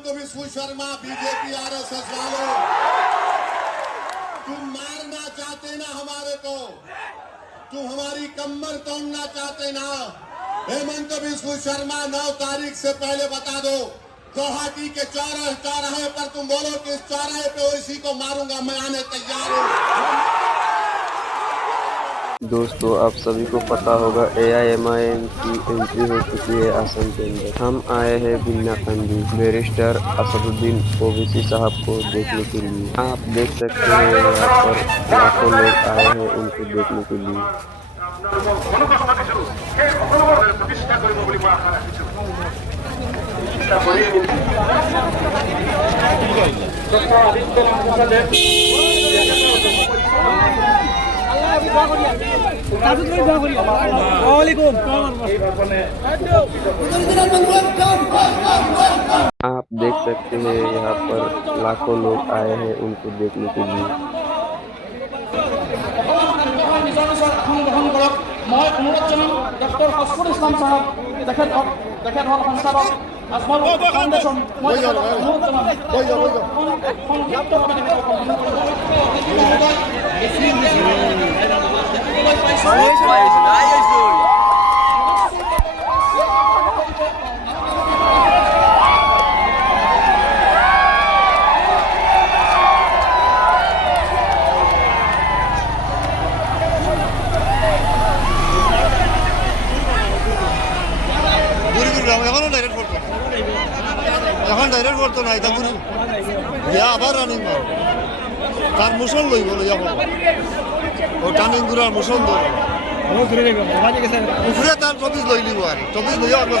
हेमंत विश्व Sharma, BJP RSS वालों, तुम मारना चाहते ना हमारे को, तुम हमारी कमर तोड़ना चाहते ना। हेमंत विश्व शर्मा 9 तारीख से पहले बता दो, गुवाहाटी के चौराहे पर तुम बोलो कि इस चौराहे पे इसी को मारूंगा, मैं आने तैयार हूँ। दोस्तों, आप सभी को पता होगा AIMIM की एंट्री हो चुकी है असम के अंदर। हम आए हैं बिन्नाकंडी बैरिस्टर असदुद्दीन ओवैसी साहब को देखने के लिए। आप देख सकते हैं यहाँ पर लाखों लोग आए हैं उनको देखने के लिए। आप देख सकते हैं यहाँ पर लाखों लोग आए हैं उनको देखने के लिए। मैं अनुरोध जनाम डॉक्टर फसफुर इस्लाम साहब देखत हल संचालक आजमल फाउंडेशन मैं अनुरोध जनाम এখন ডাইরেক্ট করতো না, এটা ঘুরি আবার রানিং তার মোশন লইব লইয়া ও টার্নিং ঘুরার মোশন ধরে উপরে তার 24 লই লিব আর 24 লইয়া আসবো।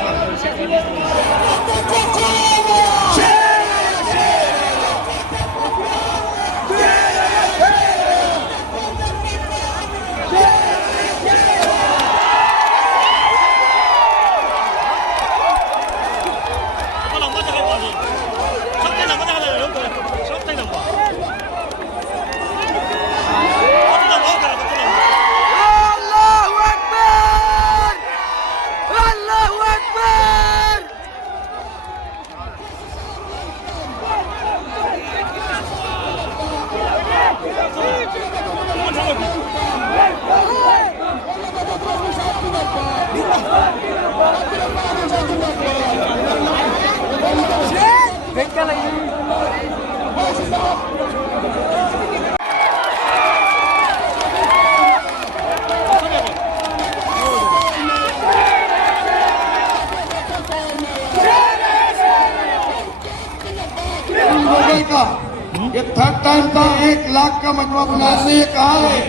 ये थर्ड टाइम का 1 लाख का मजमा बनाने ये कहा है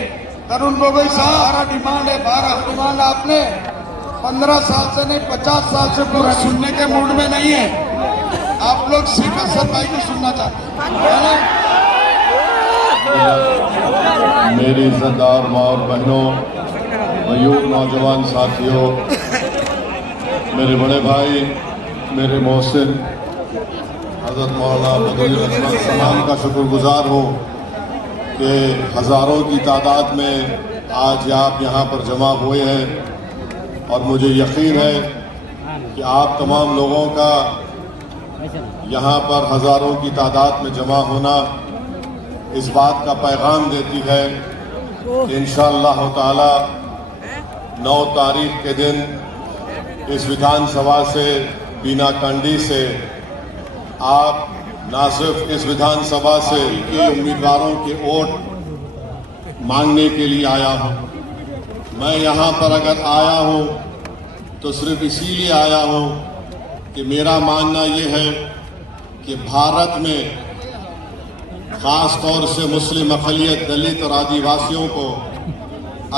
तरुण गोगोई साहब। हमारा डिमांड है 12 डिमांड आपने 15 साल से नहीं 50 साल से पूरा सुनने के मूड में नहीं है। आप लोग सिर्फ असद भाई को सुनना चाहते हैं। मेरी इज्जतदार माँ और बहनों, मयूर नौजवान साथियों, मेरे बड़े भाई, मेरे मोहसिन हज़रत मौलाना बदरुल रहमान सलाम का शुक्रगुजार हूँ कि हज़ारों की तादाद में आज आप यहाँ पर जमा हुए हैं और मुझे यकीन है कि आप तमाम लोगों का यहाँ पर हज़ारों की तादाद में जमा होना इस बात का पैगाम देती है कि इंशाअल्लाह ताला 9 तारीख के दिन इस विधानसभा से बीनाकंडी से आप न सिर्फ इस विधानसभा से के उम्मीदवारों के वोट मांगने के लिए आया हूं। मैं यहां पर अगर आया हूं तो सिर्फ इसीलिए आया हूं कि मेरा मानना ये है कि भारत में ख़ास तौर से मुस्लिम अक़लियत, दलित और आदिवासियों को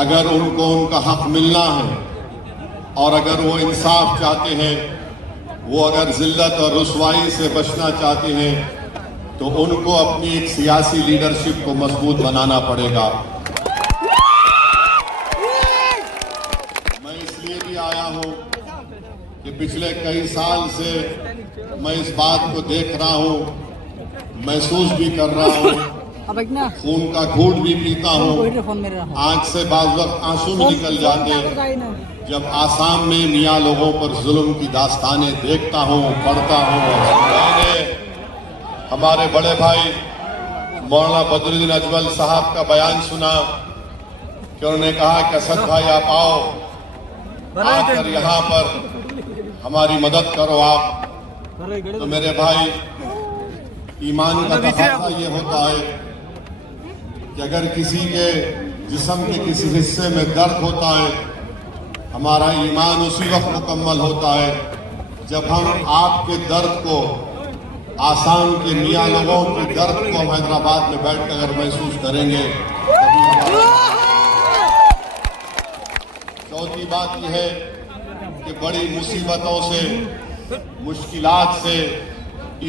अगर उनको उनका हक मिलना है और अगर वो इंसाफ चाहते हैं, वो अगर जिल्लत और रुसवाई से बचना चाहते हैं तो उनको अपनी एक सियासी लीडरशिप को मजबूत बनाना पड़ेगा। मैं इसलिए भी आया हूं कि पिछले कई साल से मैं इस बात को देख रहा हूं, महसूस भी कर रहा हूं, खून का घूंट भी पीता हूं। आंख से बाज़ वक्त आंसू भी निकल जाते जब आसाम में मियाँ लोगों पर जुल्म की दास्तानें देखता हूँ, पढ़ता हूँ। मैंने हमारे बड़े भाई मौलाना बदरुद्दीन अजमल साहब का बयान सुना कि उन्होंने कहा कि असद भाई आप आओ, आकर यहाँ पर हमारी मदद करो आप। तो मेरे भाई, ईमान का तकाज़ा ये होता है कि अगर किसी के जिस्म के किसी हिस्से में दर्द होता है, हमारा ईमान उसी वक्त मुकम्मल होता है जब हम आपके दर्द को, आसाम के मियाँ लोगों के दर्द को हम हैदराबाद में बैठ कर अगर महसूस करेंगे। चौथी बात यह है कि बड़ी मुसीबतों से, मुश्किलात से,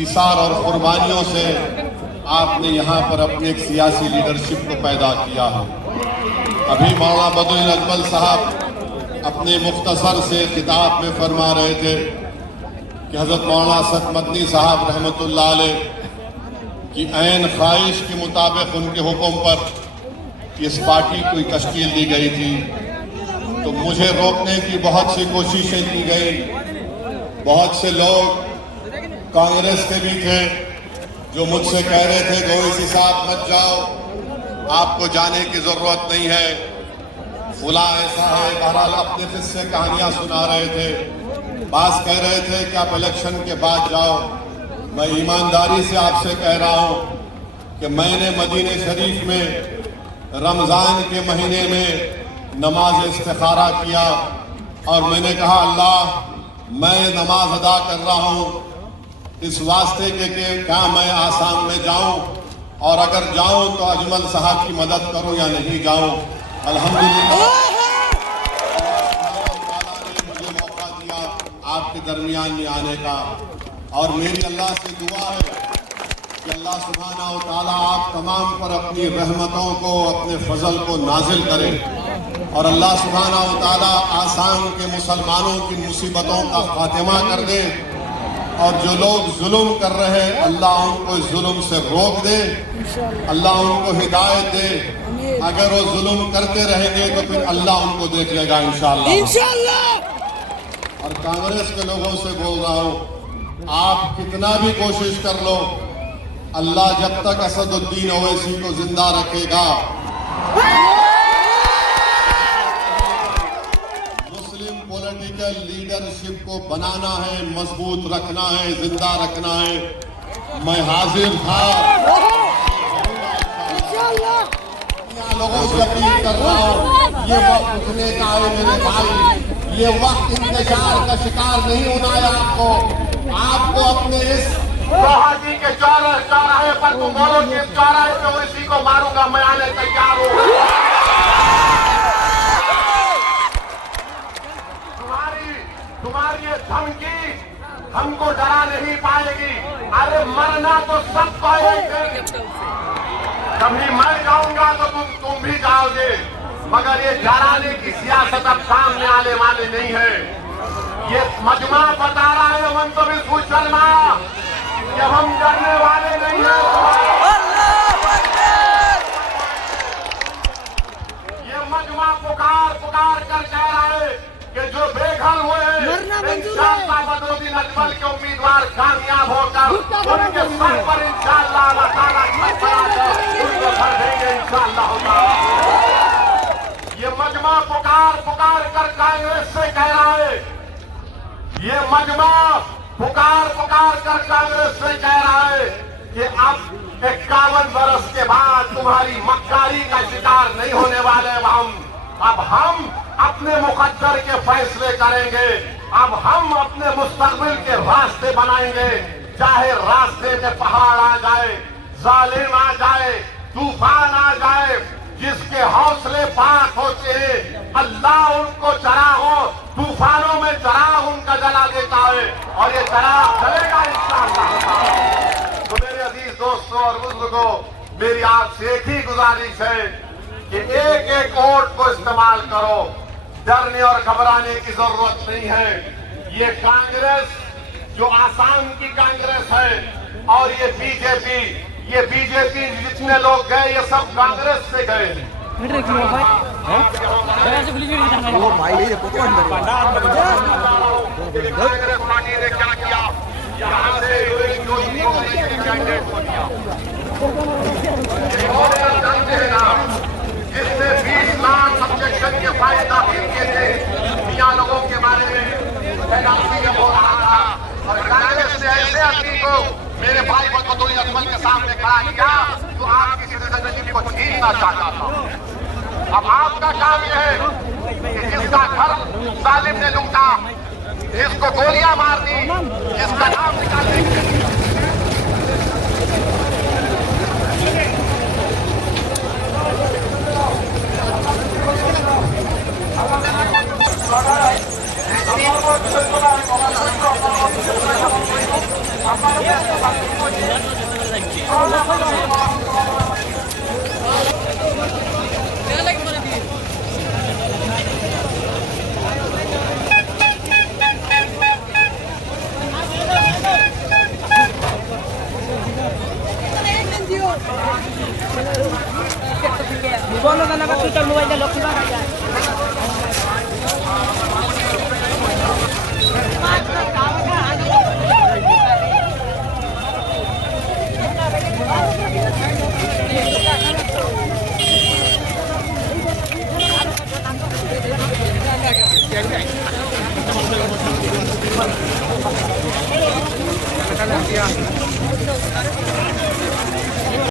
ईसार और कुर्बानियों से आपने यहाँ पर अपनी एक सियासी लीडरशिप को पैदा किया है। अभी मौलाना बदरुद्दीन अजमल साहब अपने मुख्तसर से खिताब में फरमा रहे थे कि हज़रत मौलाना असद मदनी साहब रहमतुल्लाह अलैह की ऐन ख्वाहिश के मुताबिक उनके हुक्म पर इस पार्टी को तश्कील दी गई थी। तो मुझे रोकने की बहुत सी कोशिशें की गई। बहुत से लोग कांग्रेस के भी थे जो मुझसे कह रहे थे कि ओवैसी साहब मत जाओ, आपको जाने की जरूरत नहीं है, फुला ऐसा है। बहरहाल अपने किस्से कहानियां सुना रहे थे। बास कह रहे थे कि आप इलेक्शन के बाद जाओ। मैं ईमानदारी से आपसे कह रहा हूं कि मैंने मदीने शरीफ में रमजान के महीने में नमाज इस्तिखारा किया और मैंने कहा अल्लाह, मैं नमाज अदा कर रहा हूं इस वास्ते के क्या मैं आसाम में जाऊं, और अगर जाऊं तो अजमल साहब की मदद करूं या नहीं जाऊं। अल्हम्दुलिल्लाह ने मुझे मौका दिया आपके दरमियान में आने का, और मेरी अल्लाह से दुआ है कि अल्लाह सुब्हाना व तआला आप तमाम पर अपनी रहमतों को, अपने फजल को नाजिल करें, और अल्लाह सुब्हाना व तआला आसाम के मुसलमानों की मुसीबतों का खात्मा कर दे, और जो लोग जुल्म कर रहे हैं अल्लाह उनको इस जुल्म से रोक दे, अल्लाह उनको हिदायत दे। अगर वो जुल्म करते रहेंगे तो फिर अल्लाह उनको देख लेगा इंशाअल्लाह। और कांग्रेस के लोगों से बोल रहा हूं, आप कितना भी कोशिश कर लो, अल्लाह जब तक असदुद्दीन ओवैसी को जिंदा रखेगा, मुस्लिम पॉलिटिकल लीडरशिप को बनाना है, मजबूत रखना है, जिंदा रखना है। मैं हाजिर था, लोगों से अपील कर रहा हूँ, ये वक्त उठने का है मेरे भाई, ये वक्त इंतजार का शिकार नहीं होना है। आपको अपने इस जी के चौराहे पर तुम बोलो कि इस चौराहे पे ओवैसी को मारूंगा, मैं आने तैयार हूँ। तुम्हारी ये धमकी हमको डरा नहीं पाएगी। अरे मरना तो सब पाएंगे, कभी मर जाऊंगा तो तुम भी जाओगे, मगर ये डराने की सियासत अब सामने आने वाली नहीं है। ये मजमा बता रहा है मंतविस मुसलमा कि हम डरने वाले नहीं हैं। ये मजमा पुकार कर कह रहा है कि जो बेघर हुए इंशाअल्लाह बदरुद्दीन अजमल के उम्मीदवार कामयाब होकर उनके सर पर इंशाअल्लाह अल्लाह ताला उनको भर देंगे इंशाअल्लाह। ये मजमा पुकार कर कांग्रेस से कह रहा है, ये मजमा पुकार कर कांग्रेस से कह रहा है कि अब 51 बरस के बाद तुम्हारी मक्कारी का शिकार नहीं होने वाले। अब हम अपने मुकद्दर के फैसले करेंगे, अब हम अपने मुस्तकबिल के रास्ते बनाएंगे, चाहे रास्ते में पहाड़ आ जाए, जालिम आ जाए, तूफान आ जाए, जिसके हौसले पाक होते हैं अल्लाह उनको चरागों, तूफानों में चराग उनका जला देता है, और ये चराग जलेगा इंशाअल्लाह। तो मेरे अजीज दोस्तों और बुजुर्गों, मेरी आपसे एक ही गुजारिश है कि एक एक वोट को इस्तेमाल करो, डरने और घबराने की जरूरत नहीं है। ये कांग्रेस जो आसाम की कांग्रेस है और ये बीजेपी जितने लोग गए ये सब कांग्रेस से गए। कांग्रेस पार्टी ने क्या किया, यहाँ से जोशी को कैंडिडेट को दिया। और आप जानते हैं ना, जिसने 20 लाख ऑब्जेक्शन के फाइल दाखिल किए थे मियां लोगों के बारे में एनआरसी जब हो रहा था, और कांग्रेस ने ऐसे आदमी को मेरे भाई बदौली अजमल के सामने खड़ा किया तो आपकी सिटीजनशिप को छीनना चाहता था। अब आपका काम यह है कि जिसका घर जालिम ने लूटा, जिसको गोलियां मार दी, जिसका नाम निकालने के लिए Bono na nakakita mo ay dalok na kaya.